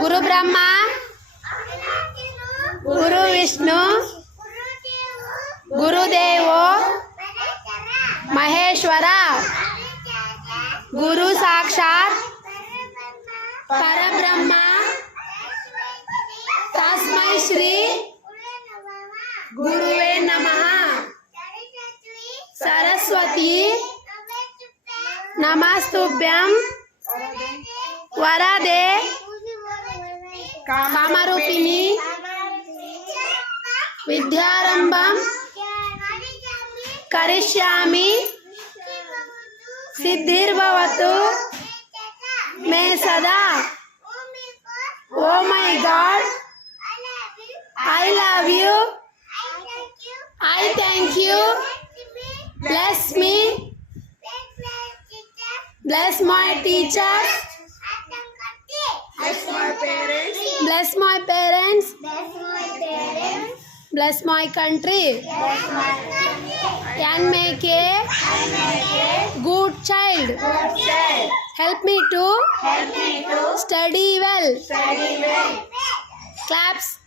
Guru Brahma, Guru Vishnu, Guru Devo, Maheshwara, Guru Sakshat, Parabrahma, Tasmai Shri, Guruve Namaha, Saraswati, Namastubhyam, Varade, Kamarupini, Vidyarambam, Karishyami, Siddhirvavatu, Me Sada. Oh my God, I love you, I thank you, bless me, bless my teachers, bless my parents, bless my country, and make a good child. Help me to study well. Claps.